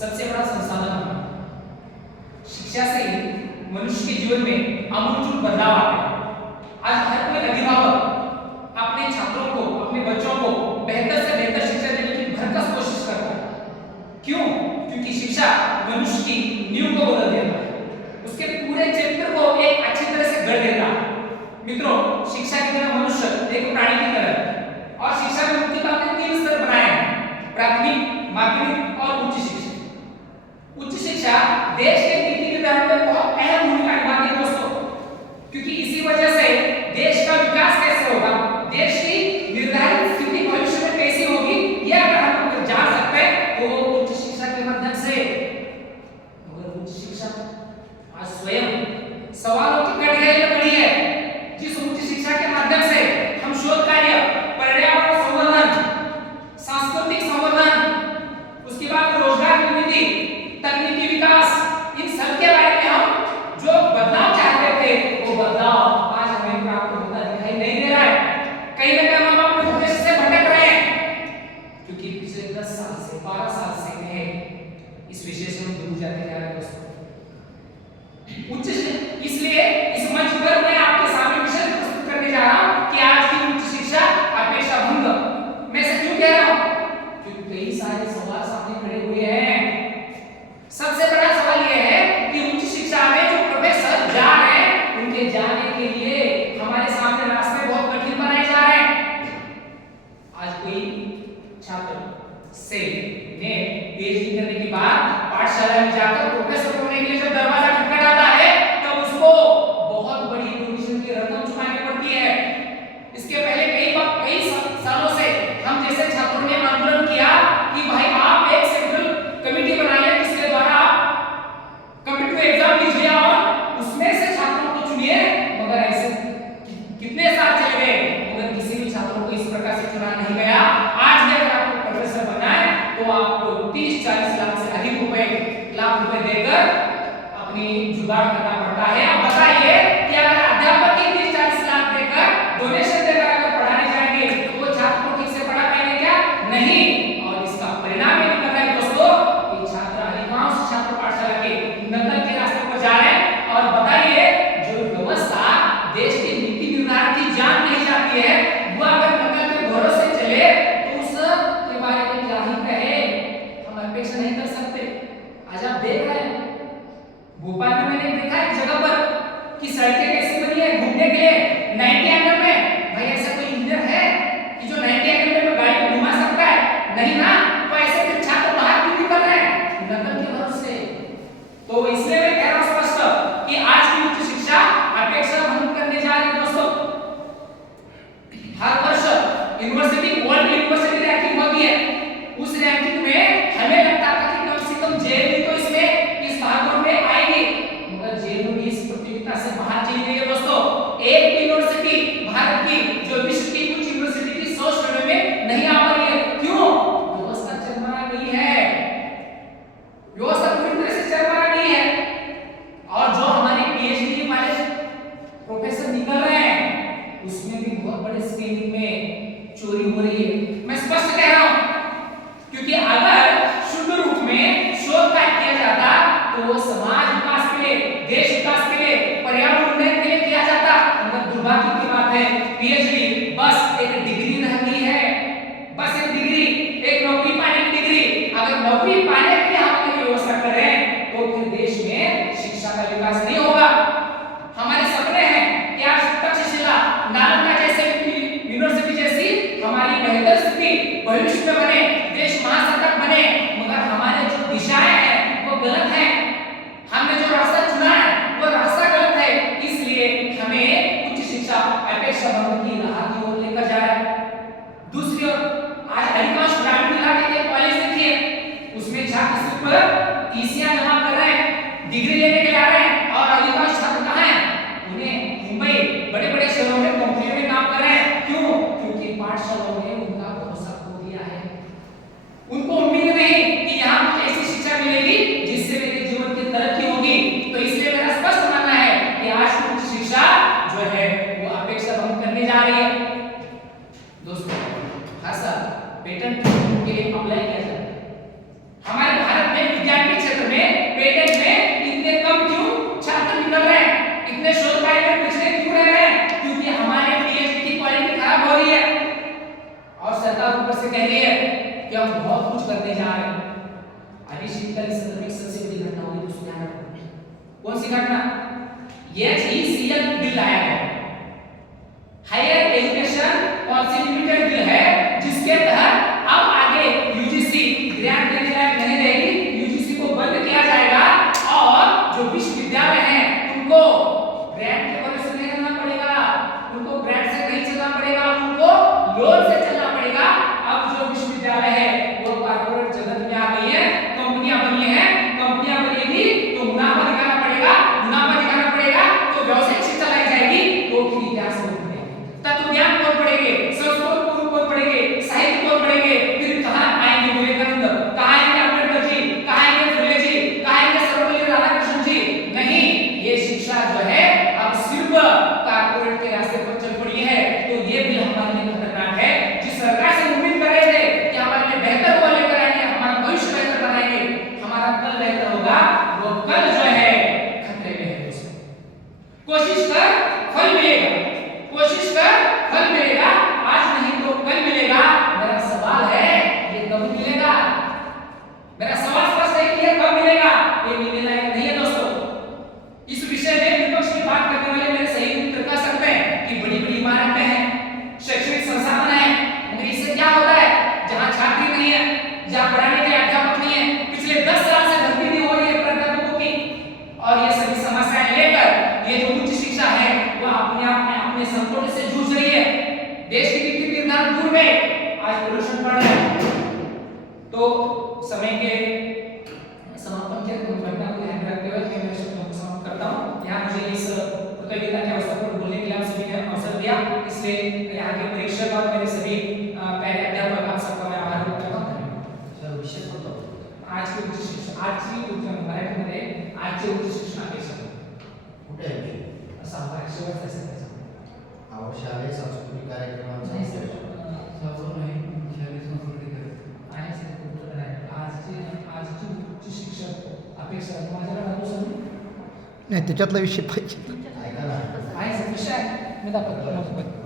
सबसे बड़ा संसाधन है। शिक्षा से मनुष्य के जीवन में आमूल बदलाव आते हैं। आज हर कोई अभिभावक अपने छात्रों को, अपने बच्चों को बेहतर से बेहतर शिक्षा देने की भरसक कोशिश करता है। क्यों? क्योंकि शिक्षा मनुष्य की नींव को बदल देता है, उसके पूरे चरित्र को एक अच्छी तरह से गढ़ देता है। मित्रों, शिक्षा की तरह मनुष्य एक प्राणी की तरह है और शिक्षा में मुख्यतः हमने 3 स्तर बनाए हैं: प्राथमिक, माध्यमिक और उच्च शिक्षा। उच्च शिक्षा देश के नीति निर्धारण में बहुत अहम भूमिका निभाती है दोस्तों, क्योंकि इसी वजह से देश का विकास कैसे होगा, देश की निर्धारित स्थिति भविष्य में कैसी होगी, यह अगर हम जान सकते हैं तो उच्च शिक्षा के माध्यम से। मगर उच्च शिक्षा आज स्वयं सवालों की कठिनाई में पड़ी है। जिस उच्च शिक्षा के माध्यम से हम शोध कार्य, पर्यावरण संवर्धन, सांस्कृतिक संवर्धन, उसके बाद रोजगार निर्मिति, तकनीकी विकास, इन सब के बारे में हम जो बदलाव चाहते थे वो बदलाव आज हमें प्राप्त होता दिखाई नहीं दे रहा है। कहीं ना कहीं हम अपने उद्देश्य से भटक रहे हैं, क्योंकि पिछले 10 साल से 12 साल से कहें इस विषय से हम दूर जाते जा रहे हैं दोस्तों। इसलिए इस मंच पर मैं आपके सामने विषय प्रस्तुत करने जा रहा हूं कि आज की उच्च शिक्षा अपेक्षा भंग। मैं इसे क्यों कह रहा हूं? क्योंकि कई सारे सवाल सामने खड़े हुए हैं। सबसे बड़ा सवाल यह है कि उच्च शिक्षा में जो प्रोफेसर जा रहे हैं, उनके जाने के लिए हमारे सामने रास्ते बहुत कठिन बनाए जा रहे हैं। आज कोई छात्र से ने पीएचडी करने के बाद पाठशाला में जाकर प्रोफेसर होने के लिए जब दरवाजा खटखटाता है, तब उसको बहुत बड़ी डोनेशन की रकम चुकानी पड़ती है। इसके पहले कई सालों से हम जैसे छात्रों ने आंदोलन किया कि भाई आप एक सेंट्रल कमेटी बनाइए जिसके द्वारा आप कॉम्पिटिटिव एग्जाम लीजिए और उसमें से छात्रों को चुनिए। मगर ऐसे कितने साल चले गए, मगर किसी भी छात्रों को इस प्रकार से चुना नहीं गया। आज भी अगर आपको प्रोफेसर बनना है तो आपको 30-40 लाख से अधिक लाख रुपए देकर अपनी जुगाड़ करना पड़ता है। अब बताइए कि अगर अध्यापक की 30-40 लाख देकर डोनेशन देकर अगर पढ़ाने जाएंगे तो वो छात्र को ठीक से पढ़ा पाएंगे क्या? नहीं। और इसका परिणाम ये निकल रहा है दोस्तों कि छात्र, अधिकांश छात्र पाठशाला के नकल के रास्ते पर जा रहे हैं। और बताइए, जो व्यवस्था देश के नीति निर्धारण की जान नहीं जाती है, वो अगर नकल के भरोसे चले तो उस के बारे में क्या ही कहे, हम अपेक्षा नहीं कर सकते। आज आप देख रहे हैं भोपाल में, मैंने देखा एक जगह पर कि सड़कें कैसे बनी है घूमने के लिए 90 एंगल में। भाई ऐसा कोई इंजीनियर है कि जो 90 एंगल में गाड़ी को घुमा सकता है? नहीं ना। तो ऐसे फिर छात्र बाहर क्यों निकल रहे हैं? नकल के भरोसे। तो इसलिए मैं कह रहा हूं स्पष्ट कि आज की उच्च शिक्षा अपेक्षा भंग करने जा रही है दोस्तों। हर वर्ष यूनिवर्सिटी, वर्ल्ड यूनिवर्सिटी रैंकिंग होती है। उस रैंकिंग में हमें लगता था कि कम से कम जेएनयू तो इसमें इस भागों में आएगी, मगर जेएनयू भी इस प्रतियोगिता से बाहर चली गई है दोस्तों। एक भी यूनिवर्सिटी भारत की जो विश्व की कुछ यूनिवर्सिटी की 100 श्रेणी में नहीं आ पा रही है। क्यों? व्यवस्था चरमरा गई है, व्यवस्था पूरी तरह से चरमरा गई है। और जो हमारे पीएचडी वाले प्रोफेसर निकल रहे हैं, उसमें भी बहुत बड़े स्केल में चोरी हो रही है। मैं स्पष्ट कह रहा हूं, क्योंकि अगर शुद्ध रूप में शोध कार्य किया जाता तो वो समाज विकास के लिए, देश विकास के लिए, पर्यावरण उन्नयन के लिए किया जाता। मगर दुर्भाग्य की बात है, पीएचडी बस एक डिग्री रह गई है, बस एक डिग्री, एक नौकरी पाने की डिग्री। अगर नौकरी पाने के लिए हम कोई व्यवस्था करें तो फिर देश में शिक्षा का विकास नहीं होगा। हमारे सपने हैं कि आज तक्षशिला, नालंदा जैसे यूनिवर्सिटी जैसी हमारी बेहतर स्थिति भविष्य में बने, देश महासत्ता बने, मगर हमारे जो दिशाएं हैं वो गलत हैं। हमने जो रास्ता चुना है वो रास्ता गलत है। इसलिए हमें उच्च शिक्षा अपेक्षा भंग की राह की ओर लेकर जा रहा है। दूसरी ओर आज अधिकांश ग्रामीण इलाके के कॉलेज देखिए, उसमें छात्र सिर्फ टीसियां जमा कर रहे हैं, डिग्री लेने के लिए आ रहे हैं। और अधिकांश छात्र कहां हैं? उन्हें मुंबई, बड़े-बड़े शहरों में कंपनियों में काम कर रहे हैं। क्यों? क्योंकि पाठशालाओं ने उनका भरोसा खो दिया है। उनको उम्मीद नहीं कि यहां मुझे ऐसी शिक्षा मिलेगी जिससे मेरे जीवन की तरक्की होगी। तो इसलिए मेरा स्पष्ट मानना है कि आज की उच्च शिक्षा जो है वो अपेक्षा भंग करने जा रही है। दोस्तों, हर साल पेटेंट के लिए अप्लाई किया जाता है। हमारे भारत में विज्ञान बहुत कुछ करने जा रहे हैं। अभी शीतकालीन सत्र में सबसे बड़ी घटना होगी तो ध्यान रखो। कौन सी घटना? HECL बिल लाया गया, higher education council limited bill है, जिसके तहत अब आगे यूजीसी ग्रांट देने लायक नहीं रहेगी, यूजीसी को बंद किया जाएगा और जो विश्वविद्यालय हैं उनको ग्रांट के भरोसे नहीं रहना पड़ेगा, उनको ग्रांट से नहीं चलना पड़ेगा, उनको लोन से चलना पड़ेगा। अब जो विश्वविद्यालय है वो कॉर्पोरेट जगत में आ गई है, कंपनियां बनी हैं, कंपनियां बनेगी तो मुनाफा दिखाना पड़ेगा, मुनाफा दिखाना पड़ेगा तो व्यावसायिक शिक्षा लाई जाएगी, तो फिर इतिहास बोल पड़ेगा, तत्वज्ञान बोल पड़ेंगे, संस्कृत बोल पड़ेंगे, साहित्य बोल पड़ेंगे, फिर कहां आएंगे विवेकानंद, कहां आएंगे अम्बेडकर जी, कहां आएंगे फुले जी, कहां आएंगे सर्वपल्ली राधाकृष्णन जी? नहीं, ये शिक्षा जो है अब सिर्फ कॉर्पोरेट के रास्ते पर चल पड़ी है। तो ये बिल हमारे लिए खतरनाक है। जिस सरकार से उम्मीद कर रहे थे कि हमारे लिए बेहतर हुआ लेकर आएंगे, हमारा भविष्य बेहतर बनाएंगे, हमारा कल बेहतर होगा, वो कल जो है खतरे में है। कोशिश कर फल मिलेगा, कोशिश कर फल मिलेगा, आज नहीं तो कल मिलेगा। मेरा सवाल है ये कब मिलेगा? मेरा सवाल स्पष्ट है कि ये कब मिलेगा? ये मिलने लायक नहीं है दोस्तों। इस विषय में विपक्ष की बात करने वाले मेरे सही मित्र कह सकते हैं कि बड़ी-बड़ी इमारतें हैं, शैक्षणिक संसाधन है, मगर इससे क्या होता है? जहां छात्र नहीं है, जहां पढ़ाने के अध्यापक नहीं है, पिछले 10 साल से भर्ती नहीं हो रही है प्राध्यापकों की, और ये सभी समस्याएं लेकर ये जो उच्च शिक्षा है वो अपने आप में अपने संकट से जूझ रही है। देश की नीति निर्धारण दूर में आज प्रदूषण बढ़ रहा है। तो समय के समापन के घटना को ध्यान रखते हुए मैं मेरे शब्दों को समाप्त करता हूं। यहाँ मुझे इस प्रतियोगिता के अवसर पर बोलने के लिए आप सभी ने अवसर दिया, इसलिए यहाँ के परीक्षक और मेरे सभी पहले अध्यापक आप सबका मैं आभार व्यक्त करता हूं। सर विषय कोणता? आज की उच्च शिक्षा, मराठीमध्ये आजची उच्च शिक्षण अपेक्षा कुठे आहे विषय? असा शेवटचा असेल शालेय सांस्कृतिक कार्यक्रमांचा नाही सर, सर्व नाही शालेय संस्कृती करत आहे सर, कुठलं नाही. आजची उच्च शिक्षण अपेक्षा माझ्याकडे राहतो सर. नाही त्याच्यातला विषय पाहिजे. ऐका ना, आहे सर, विषय आहे मी दाखवतो.